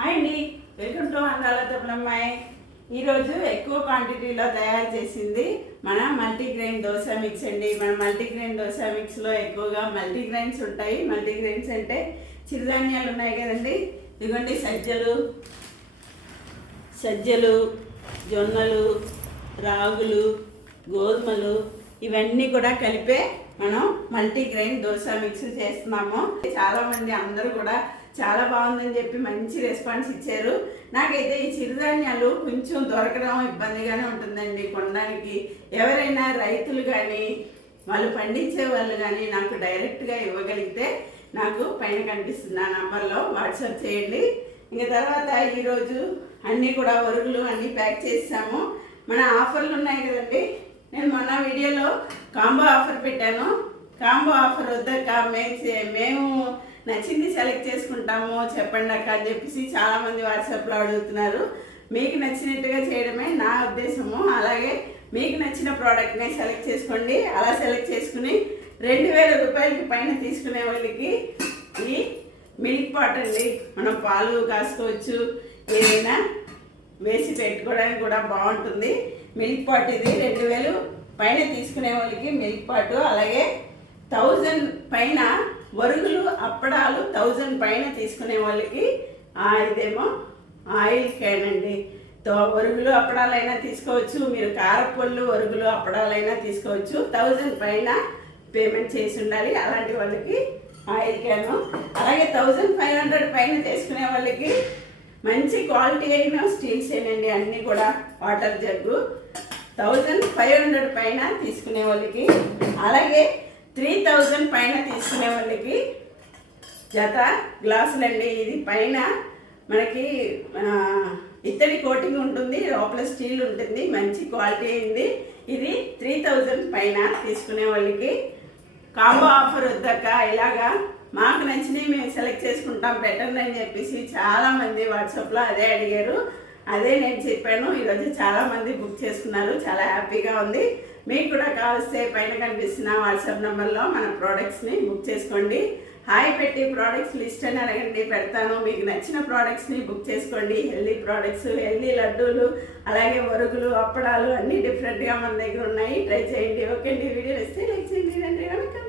Hi అండి. Welcome to అందాల తప్పులమ్మాయి. ఈరోజు ఎక్కువ క్వాంటిటీలో తయారు చేసింది మన మల్టీగ్రెయిన్ దోశ మిక్స్ అండి. మన మల్టీగ్రెయిన్ దోశ మిక్స్లో ఎక్కువగా మల్టీగ్రెయిన్స్ ఉంటాయి. మల్టీగ్రెయిన్స్ అంటే చిరుధాన్యాలు ఉన్నాయి కదండి. ఇదిగోండి సజ్జలు. సజ్జలు జొన్నలు రాగులు గోధుమలు ఇవన్నీ కూడా కలిపే మనం మల్టీగ్రెయిన్ దోశ మిక్స్ చేస్తున్నాము. చాలా మంది అందరూ కూడా చాలా బాగుందని చెప్పి మంచి రెస్పాన్స్ ఇచ్చారు. నాకైతే ఈ చిరుధాన్యాలు కొంచెం దొరకడం ఇబ్బందిగానే ఉంటుందండి కొనడానికి. ఎవరైనా రైతులు కానీ వాళ్ళు పండించే వాళ్ళు కానీ నాకు డైరెక్ట్గా ఇవ్వగలిగితే నాకు పైన కనిపిస్తుంది ఆ నంబర్లో వాట్సాప్ చేయండి. ఇంకా తర్వాత ఈరోజు అన్నీ కూడా వరుగులు అన్నీ ప్యాక్ చేసాము. మన ఆఫర్లు ఉన్నాయి కదండి. నేను మొన్న వీడియోలో కాంబో ఆఫర్ పెట్టాను. కాంబో ఆఫర్ వద్దక మేము మేము నచ్చింది సెలెక్ట్ చేసుకుంటాము చెప్పండి అక్క అని చెప్పేసి చాలామంది వాట్సాప్లో అడుగుతున్నారు. మీకు నచ్చినట్టుగా చేయడమే నా ఉద్దేశము. అలాగే మీకు నచ్చిన ప్రోడక్ట్ని సెలెక్ట్ చేసుకోండి. అలా సెలెక్ట్ చేసుకుని రెండు వేల రూపాయలకి పైన తీసుకునే వాళ్ళకి ఈ మిల్క్ పాట్ అండి. మనం పాలు కాసుకోవచ్చు ఏదైనా వేసి పెట్టుకోవడానికి కూడా బాగుంటుంది. మిల్క్ పాట్ ఇది రెండు వేలు పైన తీసుకునే వాళ్ళకి మిల్క్ పాటు. అలాగే థౌజండ్ పైన వరుగులు అప్పడాలు థౌజండ్ పైన తీసుకునే వాళ్ళకి ఇదేమో ఆయిల్ క్యాన్ అండి. తో వరుగులు అప్పడాలైనా తీసుకోవచ్చు. మీరు కారపళ్ళు వరుగులు అప్పడాలైనా తీసుకోవచ్చు. థౌజండ్ పైన పేమెంట్ చేసి ఉండాలి. అలాంటి వాళ్ళకి ఆయిల్ క్యాను. అలాగే థౌజండ్ ఫైవ్ హండ్రెడ్ పైన తీసుకునే వాళ్ళకి మంచి క్వాలిటీ అయిన స్టీల్స్ ఏనండి అన్నీ కూడా water jug. Thousand five hundred పైన తీసుకునే వాళ్ళకి అలాగే త్రీ థౌజండ్ పైన తీసుకునే వాళ్ళకి జత గ్లాసులండి. ఇది పైన మనకి ఇత్తడి కోటింగ్ ఉంటుంది లోపల స్టీల్ ఉంటుంది మంచి క్వాలిటీ అయింది. ఇది త్రీ థౌజండ్ పైన తీసుకునే వాళ్ళకి. కాంబో ఆఫర్ వద్దాక ఇలాగా మాకు నచ్చినవి మేము సెలెక్ట్ చేసుకుంటాం బెటర్ అని చెప్పేసి చాలామంది వాట్సాప్లో అదే అడిగారు. అదే నేను చెప్పాను ఈరోజు చాలామంది బుక్ చేసుకున్నారు చాలా హ్యాపీగా ఉంది. మీకు కూడా కావలిస్తే పైన కనిపిస్తున్న వాట్సాప్ నెంబర్లో మన ప్రోడక్ట్స్ని బుక్ చేసుకోండి. హాయ్ పెట్టి ప్రోడక్ట్స్ లిస్ట్ అని అడగండి పెడతాను. మీకు నచ్చిన ప్రోడక్ట్స్ని బుక్ చేసుకోండి. హెల్దీ ప్రోడక్ట్స్ హెల్దీ లడ్డూలు అలాగే వరుగులు అప్పడాలు అన్నీ డిఫరెంట్గా మన దగ్గర ఉన్నాయి. ట్రై చేయండి. ఓకే అండి. వీడియో ఇస్తే లైక్ చేయండి. రండి. వెల్కమ్